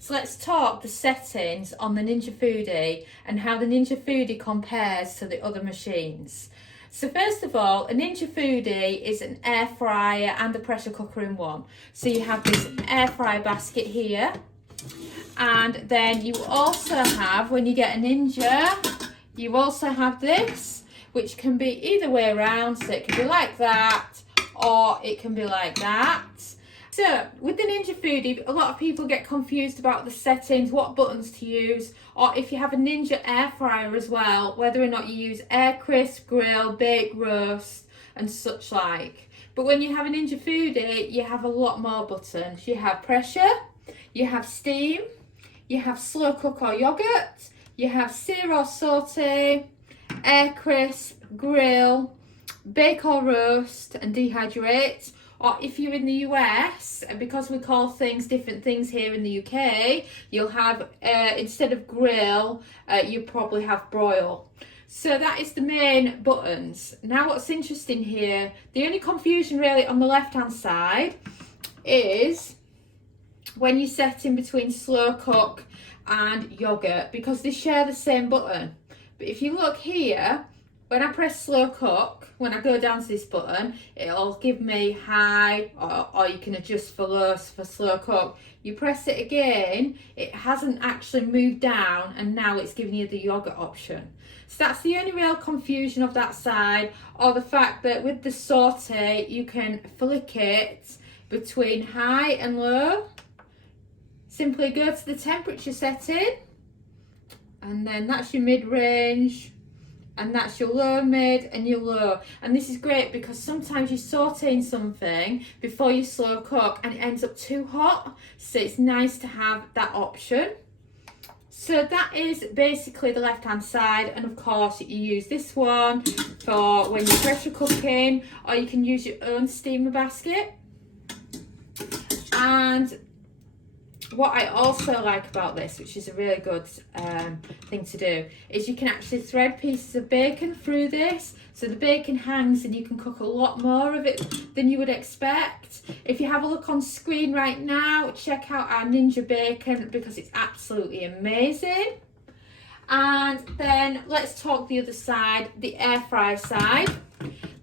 So let's talk the settings on the Ninja Foodi and how the Ninja Foodi compares to the other machines. So first of all, a Ninja Foodi is an air fryer and a pressure cooker in one. So you have this air fryer basket here, and then you also have, when you get a Ninja, you also have this, which can be either way around. So it can be like that, or it can be like that. So with the Ninja Foodi, a lot of people get confused about the settings, what buttons to use, or if you have a Ninja air fryer as well, whether or not you use air crisp, grill, bake, roast, and such like. But when you have a Ninja Foodi, you have a lot more buttons. You have pressure, you have steam, you have slow cook or yogurt, you have sear or saute, air crisp, grill, bake or roast, and dehydrate. Or if you're in the US, because we call things different things here in the UK, you'll have, instead of grill, you probably have broil. So that is the main buttons. Now what's interesting here, the only confusion really on the left hand side is when you set in between slow cook and yogurt, because they share the same button. But if you look here, when I press slow cook, when I go down to this button, it'll give me high, or you can adjust for low for slow cook. You press it again, it hasn't actually moved down, and now it's giving you the yogurt option. So that's the only real confusion of that side, or the fact that with the saute, you can flick it between high and low. Simply go to the temperature setting, and then that's your mid-range, and that's your low, mid, and your low. And this is great because sometimes you're sauteing something before you slow cook and it ends up too hot. So it's nice to have that option. So that is basically the left-hand side. And of course, you use this one for when you're pressure cooking, or you can use your own steamer basket. And what I also like about this, which is a really good thing to do, is you can actually thread pieces of bacon through this, so the bacon hangs and you can cook a lot more of it than you would expect. If you have a look on screen right now, check out our Ninja Bacon because it's absolutely amazing. And then let's talk the other side, the air fry side.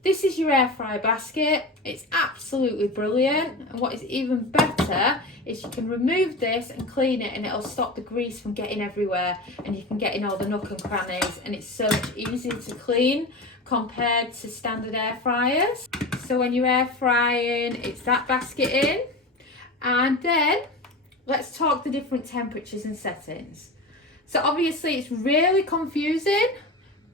This is your air fry basket. It's absolutely brilliant. And what is even better is you can remove this and clean it, and it'll stop the grease from getting everywhere, and you can get in all the nook and crannies, and it's so much easier to clean compared to standard air fryers. So when you're air frying, it's that basket in. And then let's talk the different temperatures and settings. So obviously it's really confusing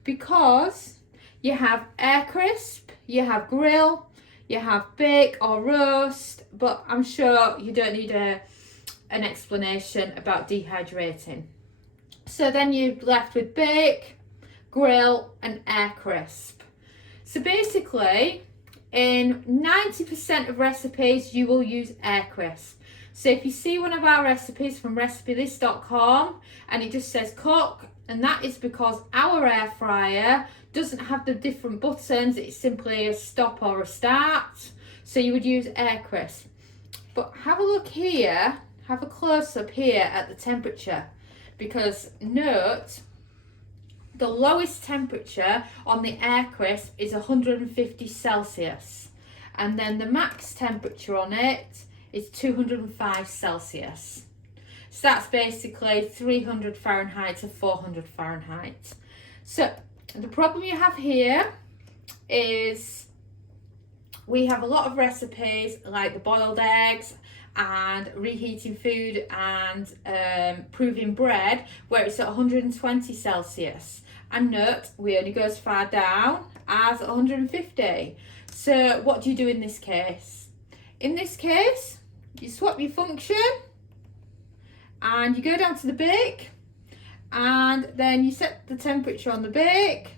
because you have air crisp, you have grill, you have bake or roast, but I'm sure you don't need an explanation about dehydrating. So then you're left with bake, grill, and air crisp. So basically, in 90% of recipes, you will use air crisp. So if you see one of our recipes from recipelist.com and it just says cook, and that is because our air fryer doesn't have the different buttons, it's simply a stop or a start. So you would use air crisp. But have a look here, have a close up here at the temperature, because note the lowest temperature on the air crisp is 150 Celsius, and then the max temperature on it is 205 Celsius. So that's basically 300 Fahrenheit to 400 Fahrenheit. So the problem you have here is we have a lot of recipes like the boiled eggs and reheating food and proving bread where it's at 120 Celsius. And note, we only go as far down as 150. So what do you do in this case? In this case, you swap your function and you go down to the bake, and then you set the temperature on the bake,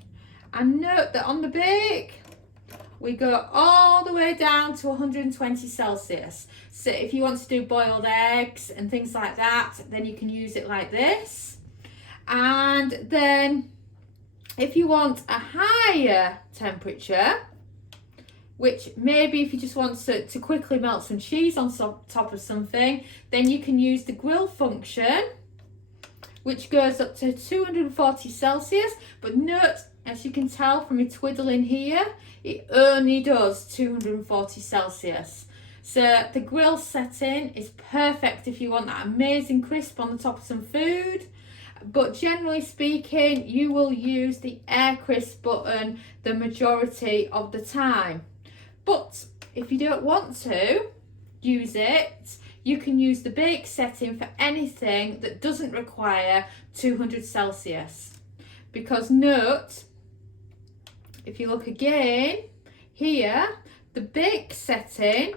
and note that on the bake we go all the way down to 120 Celsius. So if you want to do boiled eggs and things like that, then you can use it like this. And then if you want a higher temperature, which maybe if you just want to quickly melt some cheese on top of something, then you can use the grill function, which goes up to 240 Celsius, but note, as you can tell from me twiddling here, it only does 240 Celsius. So the grill setting is perfect if you want that amazing crisp on the top of some food. But generally speaking, you will use the air crisp button the majority of the time. But if you don't want to use it, you can use the bake setting for anything that doesn't require 200 Celsius. Because note, if you look again here, the bake setting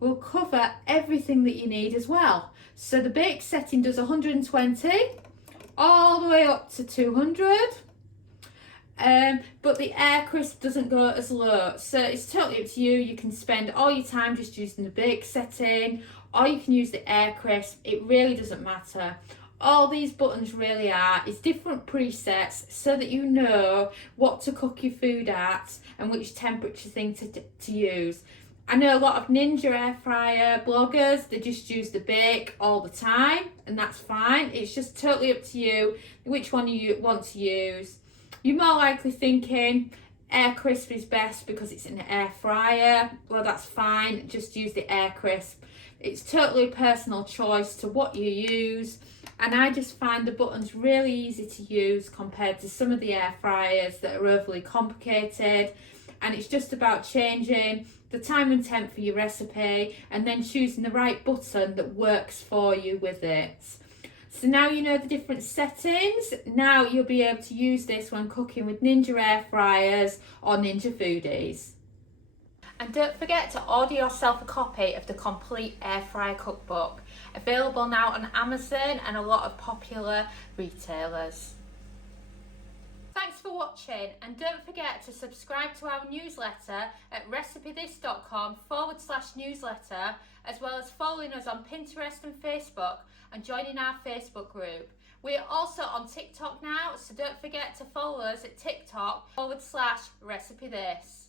will cover everything that you need as well. So the bake setting does 120 all the way up to 200. But the air crisp doesn't go as low, so it's totally up to you. You can spend all your time just using the bake setting, or you can use the air crisp. It really doesn't matter. All these buttons really are is different presets so that you know what to cook your food at and which temperature thing to use. I know a lot of Ninja air fryer bloggers, they just use the bake all the time, and that's fine. It's just totally up to you which one you want to use. You're more likely thinking air crisp is best because it's an air fryer. Well, that's fine, just use the air crisp. It's totally a personal choice to what you use, and I just find the buttons really easy to use compared to some of the air fryers that are overly complicated. And it's just about changing the time and temp for your recipe and then choosing the right button that works for you with it. So now you know the different settings. Now you'll be able to use this when cooking with Ninja air fryers or Ninja Foodies. And don't forget to order yourself a copy of the Complete Air Fryer Cookbook, available now on Amazon and a lot of popular retailers. Thanks for watching, and don't forget to subscribe to our newsletter at recipethis.com/newsletter, as well as following us on Pinterest and Facebook and joining our Facebook group. We are also on TikTok now, so don't forget to follow us at TikTok /recipethis.